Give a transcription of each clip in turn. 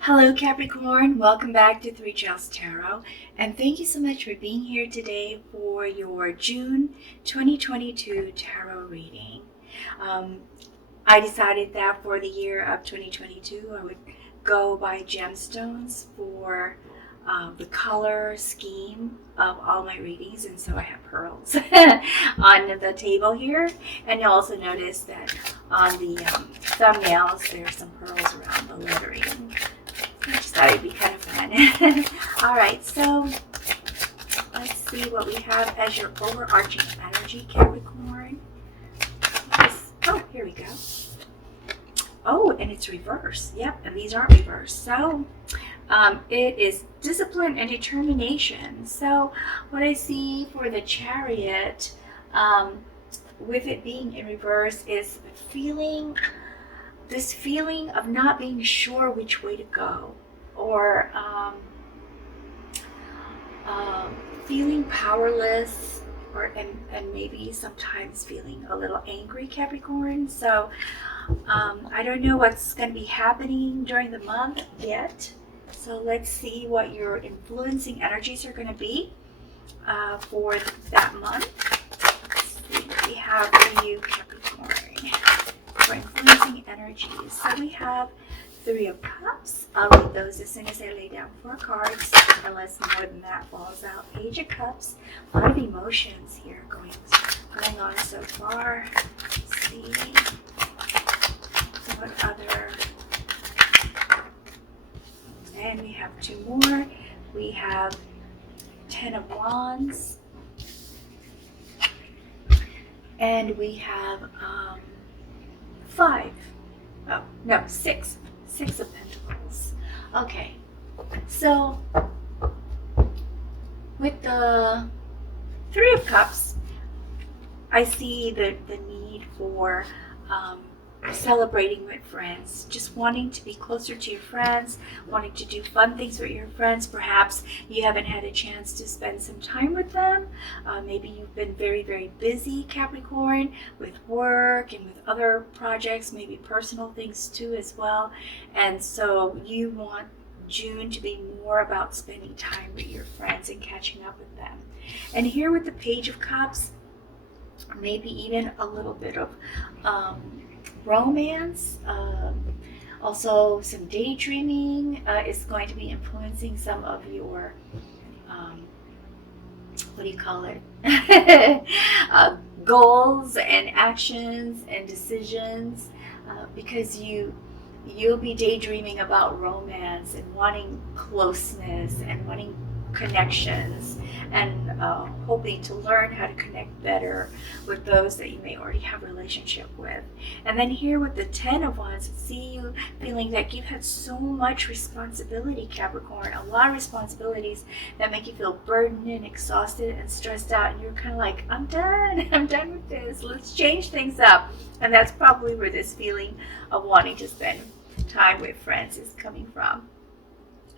Hello Capricorn, welcome back to Three Chels Tarot, and thank you so much for being here today for your June 2022 tarot reading. I decided that for the year of 2022 I would go by gemstones for the color scheme of all my readings, and so I have pearls on the table here, and you'll also notice that on the thumbnails there's some pearls around the lettering. I just thought it'd be kind of fun. All right, so let's see what we have as your overarching energy, Capricorn. Oh, here we go. Oh, and it's reverse. Yep, and these aren't reversed. So it is discipline and determination. So what I see for the Chariot, with it being in reverse, is this feeling of not being sure which way to go, or feeling powerless, and maybe sometimes feeling a little angry, Capricorn. So I don't know what's going to be happening during the month yet. So let's see what your influencing energies are going to be for that month. Let's see what we have for you, Capricorn. For influencing energies. So we have Three of Cups. I'll read those as soon as I lay down 4 cards, unless more than that falls out. Page of Cups. A lot of emotions here going on so far. Let's see what other. And we have 2 more. We have 10 of Wands. And we have 6 of Pentacles. Okay, so with the 3 of Cups, I see the need for celebrating with friends, just wanting to be closer to your friends, wanting to do fun things with your friends. Perhaps you haven't had a chance to spend some time with them. Maybe you've been very, very busy, Capricorn, with work and with other projects, maybe personal things too as well. And so you want June to be more about spending time with your friends and catching up with them. And here with the Page of Cups, maybe even a little bit of romance, also some daydreaming is going to be influencing some of your goals and actions and decisions, because you'll be daydreaming about romance and wanting closeness and wanting connections, and hoping to learn how to connect better with those that you may already have a relationship with. And then here with the 10 of Wands, see you feeling like you've had so much responsibility, Capricorn, a lot of responsibilities that make you feel burdened and exhausted and stressed out, and you're kind of like, I'm done with this, let's change things up. And that's probably where this feeling of wanting to spend time with friends is coming from.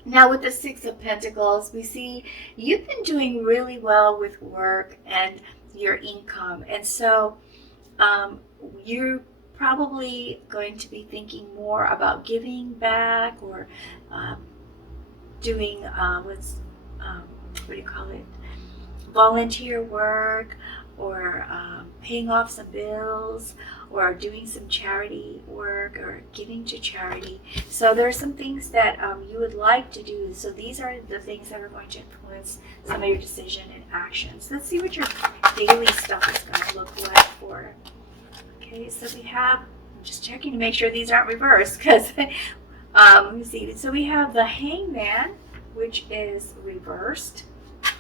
Now with the 6 of Pentacles, we see you've been doing really well with work and your income. And so you're probably going to be thinking more about giving back, or doing volunteer work, or paying off some bills, or doing some charity work, or giving to charity. So there are some things that you would like to do. So these are the things that are going to influence some of your decision and actions. Let's see what your daily stuff is going to look like for. Okay, so we have, I'm just checking to make sure these aren't reversed, because let me see. So we have the Hangman, which is reversed.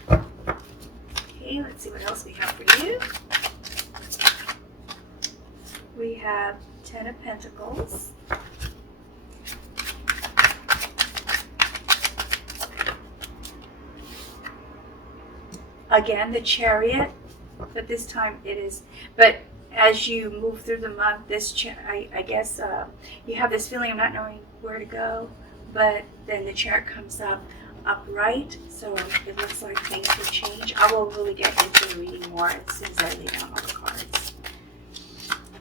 Okay, let's see what else we have for you. We have 10 of Pentacles. Again, the Chariot, but this time it is, but as you move through the month, I guess you have this feeling of not knowing where to go, but then the Chariot comes up upright, so it looks like things will change. I will really get into the reading more as soon as I lay down all the cards.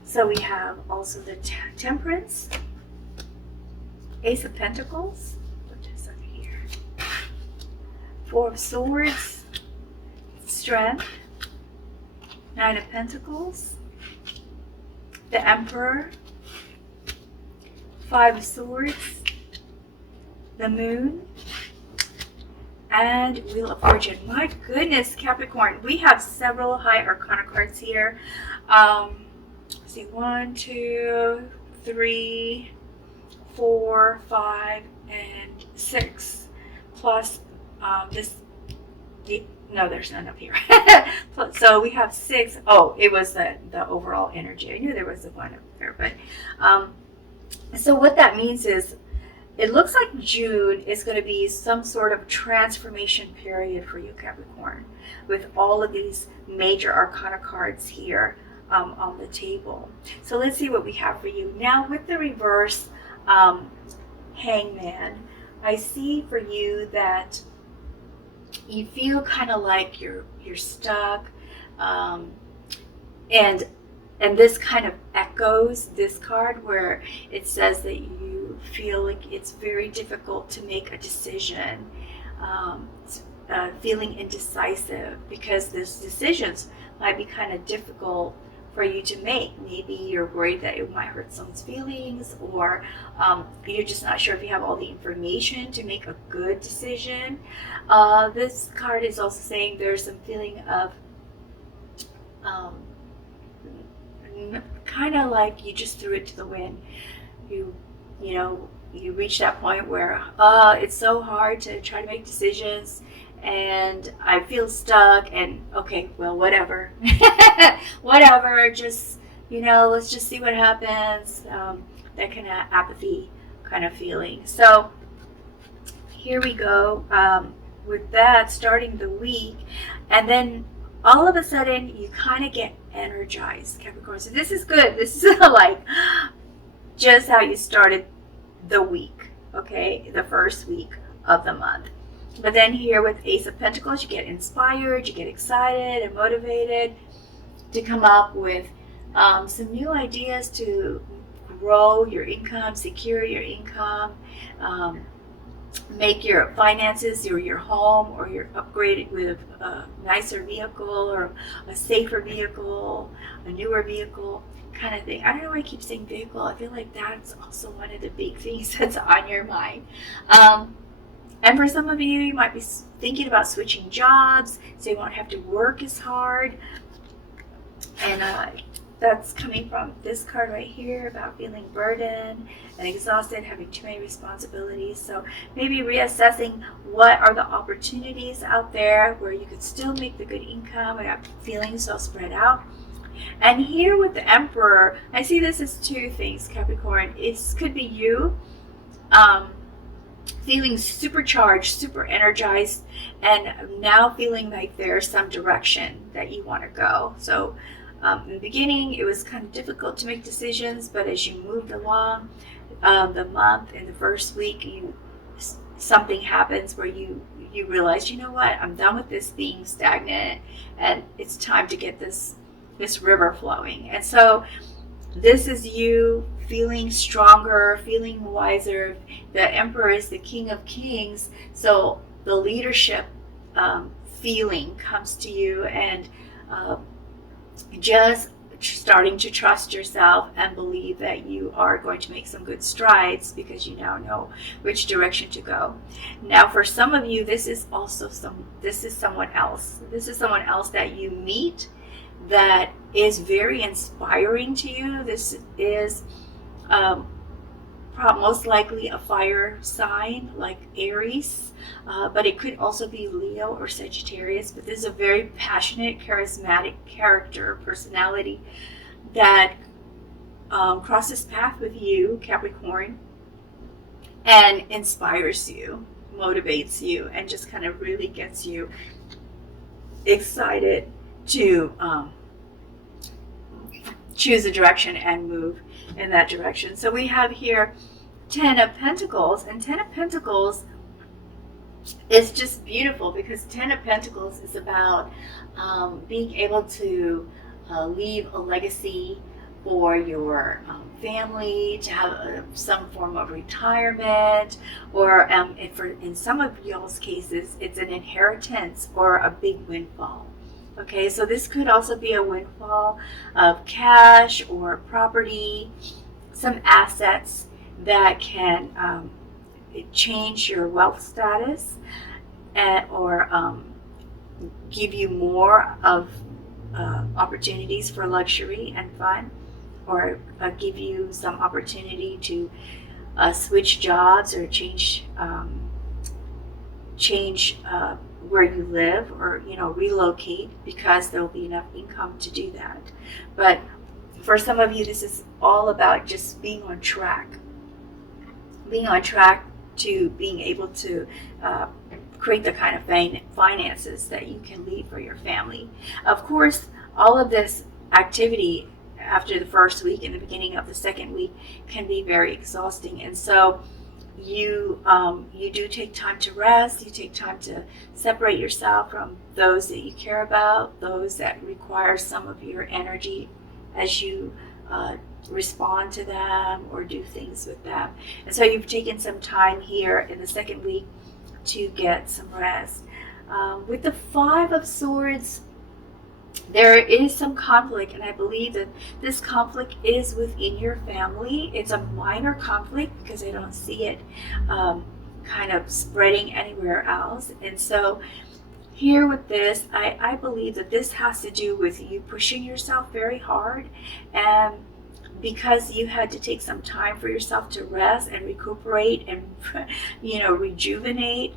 So we have also the Temperance, Ace of Pentacles. Put this up here. Four of Swords. Strength. Nine of Pentacles. The Emperor. Five of Swords. The Moon. And Wheel of Fortune. My goodness, Capricorn. We have several high arcana cards here. Let's see, 1, 2, 3, 4, 5, and 6. Plus no, there's none up here. So we have 6. Oh, it was the overall energy. I knew there was a one up there, but so what that means is, it looks like June is going to be some sort of transformation period for you, Capricorn, with all of these major arcana cards here on the table. So let's see what we have for you. Now with the reverse Hangman, I see for you that you feel kind of like you're stuck, and this kind of echoes this card where it says that you feel like it's very difficult to make a decision, feeling indecisive because these decisions might be kind of difficult for you to make. Maybe you're worried that it might hurt someone's feelings, or you're just not sure if you have all the information to make a good decision. This card is also saying there's some feeling of kind of like you just threw it to the wind. You reach that point where it's so hard to try to make decisions, and I feel stuck, and okay, well, whatever. Whatever, just let's just see what happens. That kind of apathy kind of feeling. So here we go with that, starting the week, and then all of a sudden you kind of get energized, Capricorn. So this is good. This is like just how you started the week, okay, the first week of the month. But then here with Ace of Pentacles, you get inspired, you get excited and motivated to come up with some new ideas to grow your income, secure your income, make your finances or your home or your upgraded with a nicer vehicle or a safer vehicle, a newer vehicle kind of thing. I don't know why I keep saying vehicle. I feel like that's also one of the big things that's on your mind. And for some of you, you might be thinking about switching jobs so you won't have to work as hard. And that's coming from this card right here about feeling burdened and exhausted, having too many responsibilities. So maybe reassessing what are the opportunities out there where you could still make the good income without feeling so spread out. And here with the Emperor, I see this as two things, Capricorn. It could be you feeling supercharged, super energized, and now feeling like there's some direction that you want to go. So in the beginning, it was kind of difficult to make decisions, but as you moved along the month, in the first week, something happens where you realize, you know what, I'm done with this being stagnant, and it's time to get this river flowing. And so this is you feeling stronger, feeling wiser. The Emperor is the King of Kings, so the leadership feeling comes to you, and just starting to trust yourself and believe that you are going to make some good strides because you now know which direction to go. Now, for some of you, this is someone else. This is someone else that you meet that is very inspiring to you. This is most likely a fire sign like Aries, but it could also be Leo or Sagittarius. But this is a very passionate, charismatic character, personality that crosses path with you, Capricorn, and inspires you, motivates you, and just kind of really gets you excited to choose a direction and move in that direction. So we have here 10 of Pentacles, and 10 of Pentacles is just beautiful because 10 of Pentacles is about being able to leave a legacy for your family to have some form of retirement, or in some of y'all's cases, it's an inheritance or a big windfall. Okay, so this could also be a windfall of cash or property, some assets that can change your wealth status, or give you more of opportunities for luxury and fun, or give you some opportunity to switch jobs or change where you live, or relocate, because there will be enough income to do that. But for some of you, this is all about just being on track to being able to create the kind of finances that you can leave for your family. Of course, all of this activity after the first week and the beginning of the second week can be very exhausting, and so you do take time to rest. You take time to separate yourself from those that you care about, those that require some of your energy as you respond to them or do things with them. And so you've taken some time here in the second week to get some rest. With the Five of Swords, there is some conflict, and I believe that this conflict is within your family. It's a minor conflict because I don't see it kind of spreading anywhere else. And so here with this, I believe that this has to do with you pushing yourself very hard, and because you had to take some time for yourself to rest and recuperate and rejuvenate,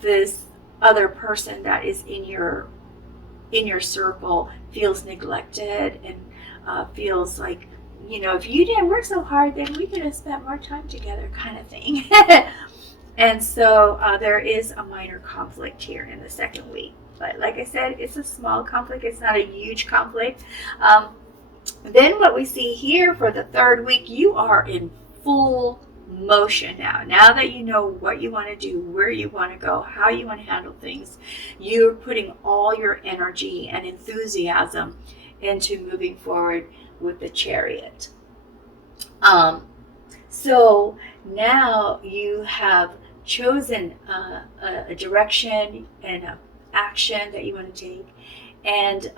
this other person that is in your circle feels neglected and feels like, if you didn't work so hard, then we could have spent more time together, kind of thing. And so there is a minor conflict here in the second week. But like I said, it's a small conflict. It's not a huge conflict. Then what we see here for the third week, you are in full motion now. Now that you know what you want to do, where you want to go, how you want to handle things, you're putting all your energy and enthusiasm into moving forward with the Chariot. So now you have chosen a direction and an action that you want to take, and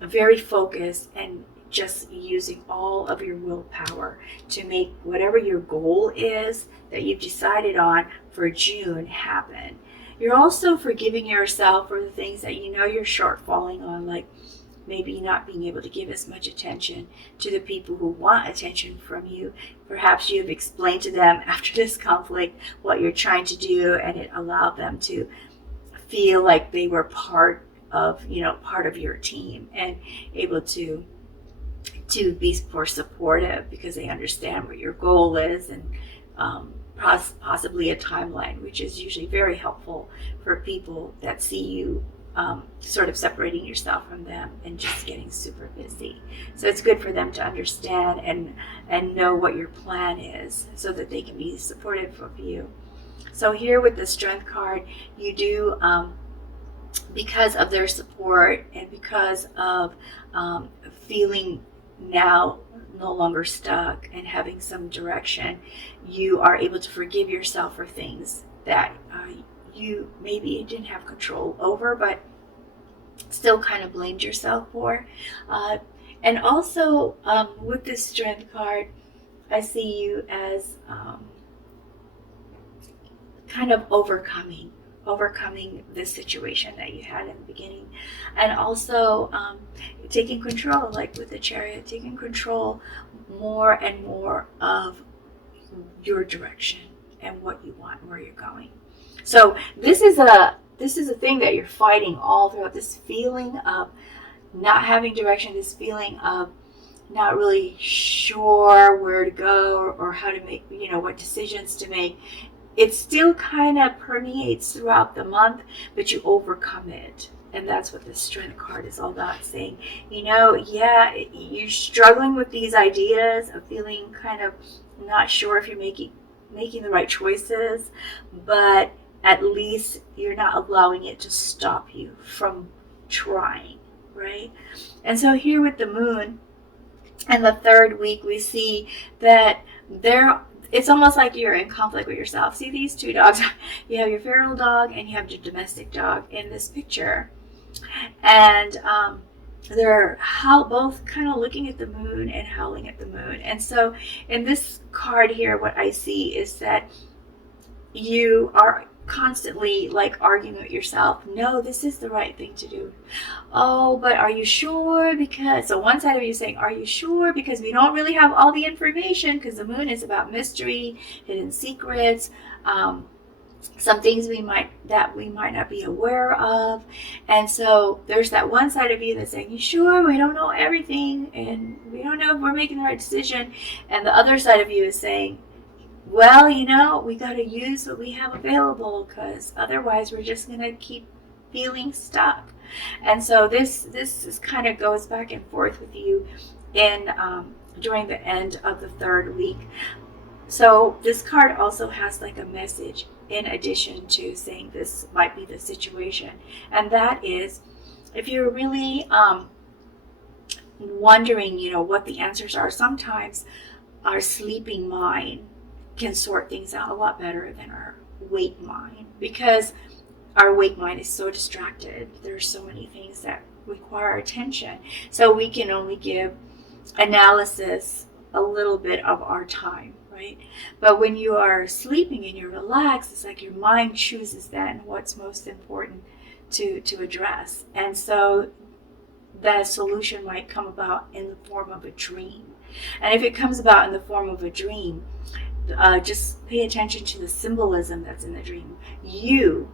very focused, and just using all of your willpower to make whatever your goal is that you've decided on for June happen. You're also forgiving yourself for the things that you're shortfalling on, like maybe not being able to give as much attention to the people who want attention from you. Perhaps you've explained to them after this conflict what you're trying to do, and it allowed them to feel like they were part of your team, and able to be more supportive because they understand what your goal is, and possibly a timeline, which is usually very helpful for people that see you sort of separating yourself from them and just getting super busy. So it's good for them to understand and know what your plan is, so that they can be supportive of you. So here with the Strength card, you do, because of their support and because of feeling now no longer stuck and having some direction, you are able to forgive yourself for things that you maybe didn't have control over, but still kind of blamed yourself for. And also with this Strength card, I see you as kind of overcoming this situation that you had in the beginning, and also taking control, like with the Chariot, taking control more and more of your direction and what you want and where you're going. So this is a thing that you're fighting all throughout, this feeling of not having direction, this feeling of not really sure where to go or how to make, what decisions to make. It still kind of permeates throughout the month, but you overcome it. And that's what the Strength card is all about, saying, you're struggling with these ideas of feeling kind of not sure if you're making the right choices, but at least you're not allowing it to stop you from trying, right? And so here with the Moon, And the third week, we see that it's almost like you're in conflict with yourself. See these two dogs? You have your feral dog and you have your domestic dog in this picture. And they're both kind of looking at the moon and howling at the moon. And so in this card here, what I see is that you are constantly like arguing with yourself. No, this is the right thing to do. Oh, but are you sure? Because so one side of you is saying, are you sure? Because we don't really have all the information, because the moon is about mystery, hidden secrets, some things we might not be aware of. And so there's that one side of you that's saying, you sure? We don't know everything and we don't know if we're making the right decision. And the other side of you is saying, well, we got to use what we have available, because otherwise we're just going to keep feeling stuck. And so this is kind of goes back and forth with you in during the end of the third week. So this card also has like a message in addition to saying this might be the situation. And that is, if you're really wondering, what the answers are, sometimes our sleeping mind can sort things out a lot better than our awake mind, because our awake mind is so distracted. There's so many things that require our attention. So we can only give analysis a little bit of our time, right? But when you are sleeping and you're relaxed, it's like your mind chooses then what's most important to address. And so that solution might come about in the form of a dream. And if it comes about in the form of a dream, just pay attention to the symbolism that's in the dream. You're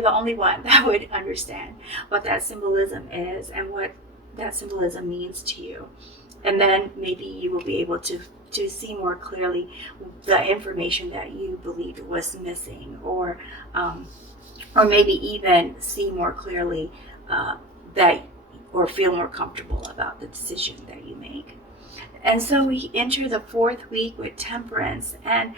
the only one that would understand what that symbolism is and what that symbolism means to you. And then maybe you will be able to see more clearly the information that you believed was missing, or maybe even see more clearly or feel more comfortable about the decision that you make. And so we enter the fourth week with Temperance, and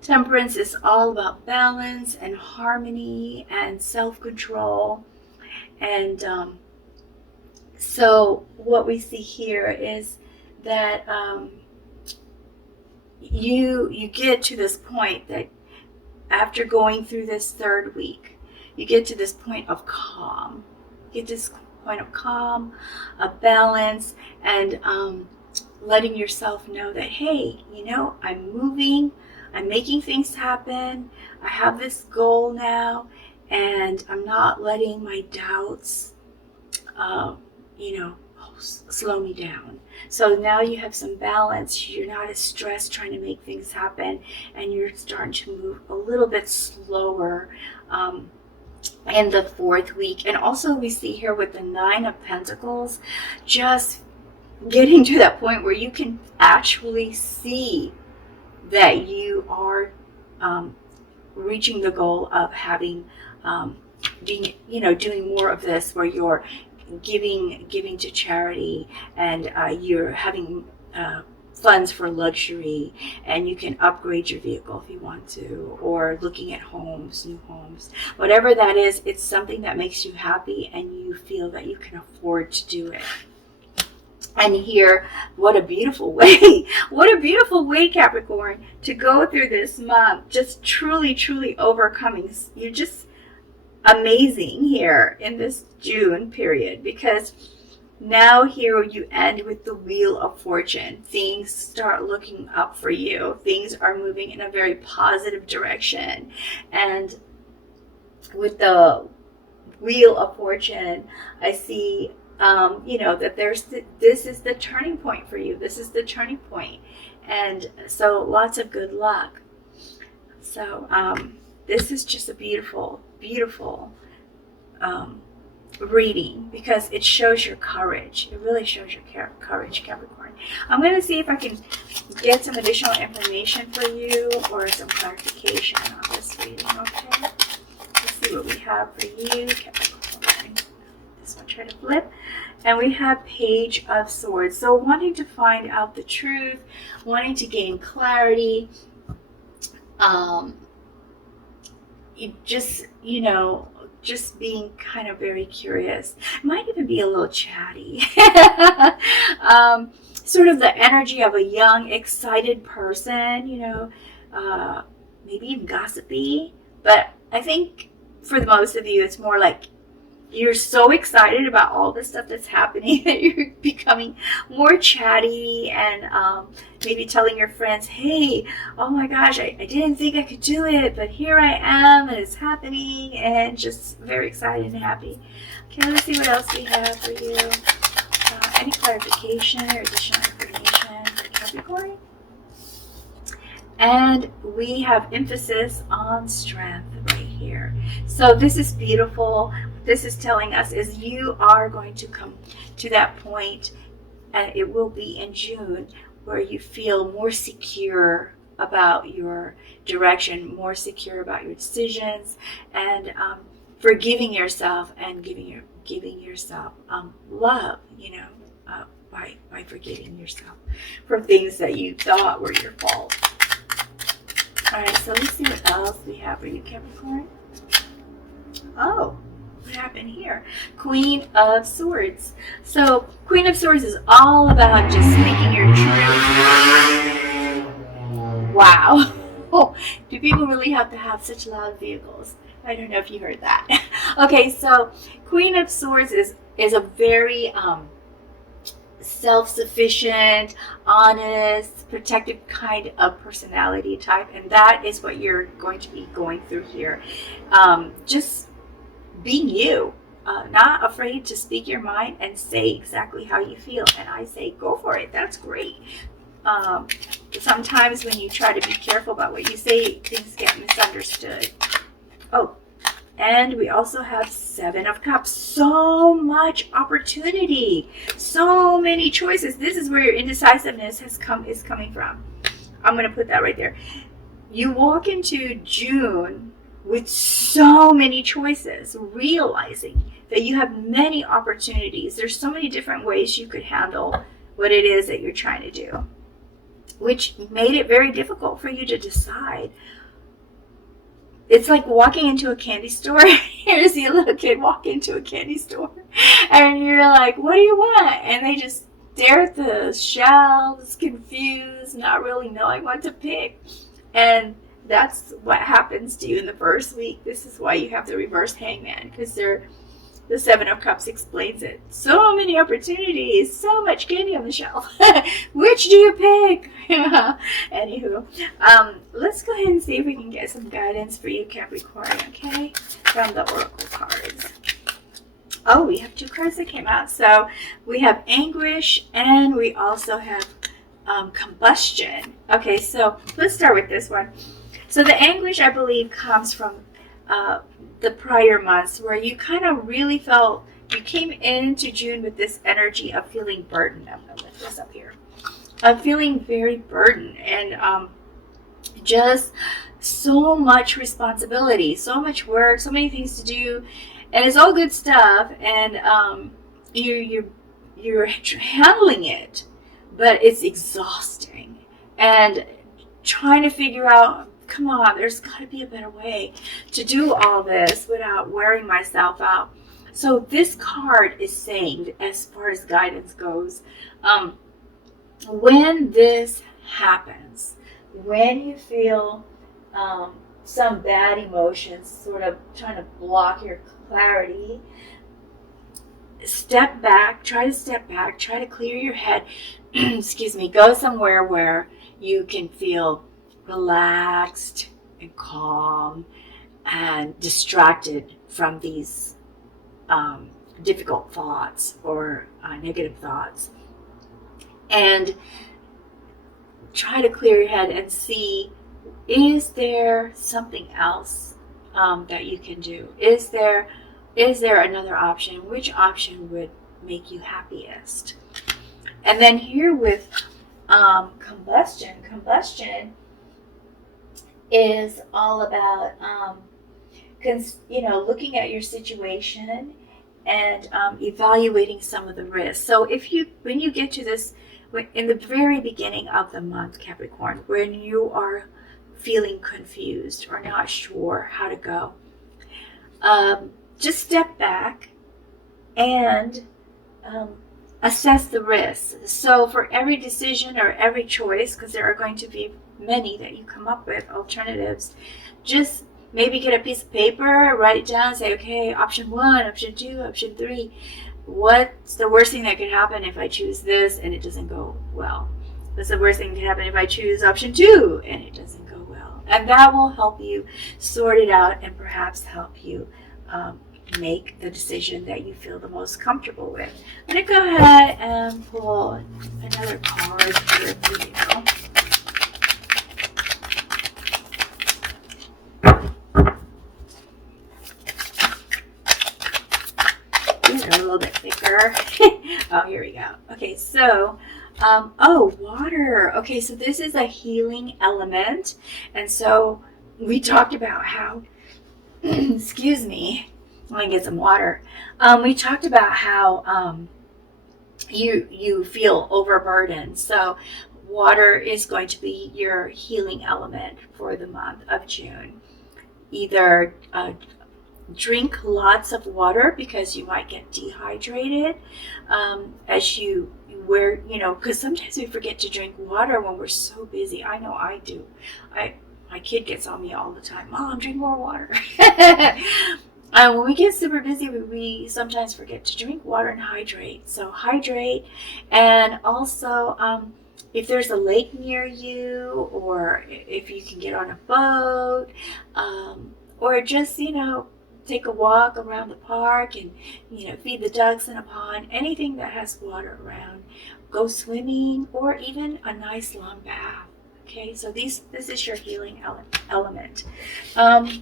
Temperance is all about balance and harmony and self-control. And so what we see here is that you get to this point that after going through this third week, you get to this point of calm. You get to this point of calm, of balance, and letting yourself know that, hey, I'm moving, I'm making things happen, I have this goal now, and I'm not letting my doubts, slow me down. So now you have some balance. You're not as stressed trying to make things happen, and you're starting to move a little bit slower in the fourth week. And also we see here with the Nine of Pentacles, just getting to that point where you can actually see that you are reaching the goal of having doing more of this, where you're giving to charity, and you're having funds for luxury, and you can upgrade your vehicle if you want to, or looking at new homes, whatever that is. It's something that makes you happy and you feel that you can afford to do it. And here, what a beautiful way, Capricorn, to go through this month, just truly overcoming. You're just amazing here in this June period, because now here you end with the Wheel of Fortune. Things start looking up for you. Things are moving in a very positive direction. And with the Wheel of Fortune, I see that this is the turning point for you. This is the turning point. And so lots of good luck. So this is just a beautiful reading, because it shows your courage. It really shows your courage, Capricorn. I'm going to see if I can get some additional information for you, or some clarification on this reading, okay? Let's see what we have for you, Capricorn. This one, try to flip. And we have Page of Swords. So wanting to find out the truth, wanting to gain clarity, just being kind of very curious. Might even be a little chatty. sort of the energy of a young, excited person, maybe even gossipy. But I think for the most of you, it's more like you're so excited about all the stuff that's happening that you're becoming more chatty and maybe telling your friends, hey, oh my gosh, I didn't think I could do it, but here I am and it's happening, and just very excited and happy. Okay, let's see what else we have for you. Any clarification or additional information for Capricorn? And we have emphasis on strength right here. So this is beautiful. This is telling us is you are going to come to that point, and it will be in June, where you feel more secure about your direction, more secure about your decisions, and forgiving yourself and giving yourself love, by forgiving yourself for things that you thought were your fault. All right, so let's see what else we have for you, Capricorn. Oh, what happened here? Queen of Swords. So Queen of Swords is all about just speaking your truth. Wow. Oh, do people really have to have such loud vehicles? I don't know if you heard that. Okay, so Queen of Swords is a very self-sufficient, honest, protective kind of personality type, and that is what you're going to be going through here. Just being you, not afraid to speak your mind and say exactly how you feel. And I say, go for it. That's great. Sometimes when you try to be careful about what you say, things get misunderstood. Oh, and we also have Seven of Cups. So much opportunity, so many choices. This is where your indecisiveness is coming from. I'm going to put that right there. You walk into June with so many choices, realizing that you have many opportunities. There's so many different ways you could handle what it is that you're trying to do, which made it very difficult for you to decide. It's like walking into a candy store. You see a little kid walk into a candy store, and you're like, what do you want? And they just stare at the shelves, confused, not really knowing what to pick. And that's what happens to you in the first week. This is why you have the reverse hangman, because the Seven of Cups explains it. So many opportunities, so much candy on the shelf. Which do you pick? Anywho, let's go ahead and see if we can get some guidance for you, Capricorn, okay? From the Oracle cards. Oh, we have two cards that came out. So we have anguish, and we also have combustion. Okay, so let's start with this one. So the anguish, I believe, comes from the prior months, where you kind of really felt, you came into June with this energy of feeling burdened. I'm going to lift this up here. Of feeling very burdened, and just so much responsibility, so much work, so many things to do, and it's all good stuff, and you're handling it, but it's exhausting, and trying to figure out, come on, there's got to be a better way to do all this without wearing myself out. So this card is saying, as far as guidance goes, when this happens, when you feel some bad emotions sort of trying to block your clarity, step back, try to clear your head, excuse me, go somewhere where you can feel relaxed and calm and distracted from these difficult thoughts or negative thoughts, and try to clear your head and see, is there something else that you can do? Is there another option? Which option would make you happiest? And then here with combustion is all about looking at your situation and evaluating some of the risks. So when you get to this, in the very beginning of the month, Capricorn, when you are feeling confused or not sure how to go, just step back and assess the risks. So for every decision or every choice, because there are going to be many that you come up with, alternatives, just maybe get a piece of paper, write it down, say, okay, option 1, option 2, option 3. What's the worst thing that could happen if I choose this and it doesn't go well? What's the worst thing that could happen if I choose option 2 and it doesn't go well? And that will help you sort it out and perhaps help you make the decision that you feel the most comfortable with. I'm going to go ahead and pull another card here for you. These are a little bit thicker. Oh, here we go. Okay, so, water. Okay, so this is a healing element. And so we talked about how, excuse me, let me get some water. We talked about how you feel overburdened. So water is going to be your healing element for the month of June. Either drink lots of water because you might get dehydrated as you wear, because sometimes we forget to drink water when we're so busy. I know I do. My kid gets on me all the time. Mom, drink more water. When we get super busy, we sometimes forget to drink water and hydrate. So hydrate, and also if there's a lake near you, or if you can get on a boat, or just, take a walk around the park and, feed the ducks in a pond, anything that has water around. Go swimming, or even a nice long bath. Okay, so this is your healing element. I'm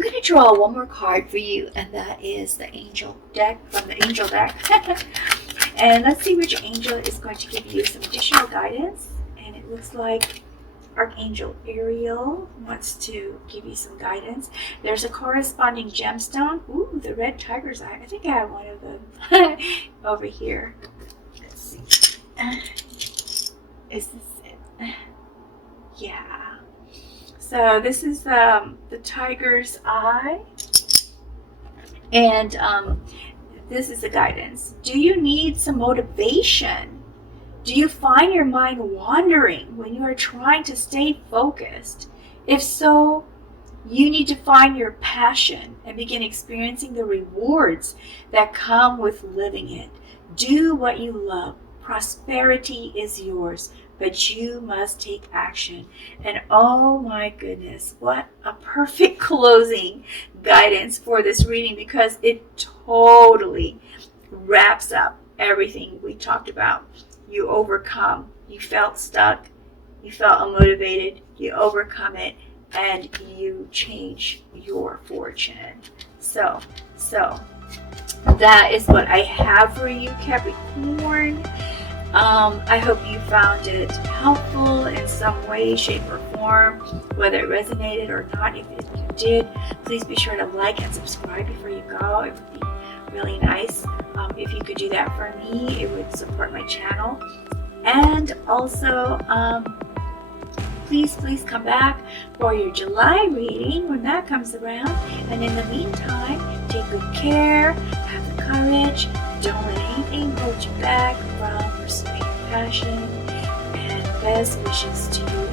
going to draw one more card for you, and that is the angel deck, from the angel deck. And let's see which angel is going to give you some additional guidance. And it looks like Archangel Ariel wants to give you some guidance. There's a corresponding gemstone. Ooh, the red tiger's eye. I think I have one of them over here. Let's see. Is this it? Yeah. So this is the tiger's eye, and this is the guidance. Do you need some motivation? Do you find your mind wandering when you are trying to stay focused? If so, you need to find your passion and begin experiencing the rewards that come with living it. Do what you love. Prosperity is yours, but you must take action. And oh my goodness, what a perfect closing guidance for this reading, because it totally wraps up everything we talked about. You overcome, you felt stuck, you felt unmotivated, you overcome it, and you change your fortune. So that is what I have for you, Capricorn. I hope you found it helpful in some way, shape, or form, whether it resonated or not. If you did, please be sure to like and subscribe before you go. It would be really nice if you could do that for me. It would support my channel. And also, please come back for your July reading when that comes around. And in the meantime, take good care, have the courage, don't let anything hold you back from pursuing your passion, and best wishes to you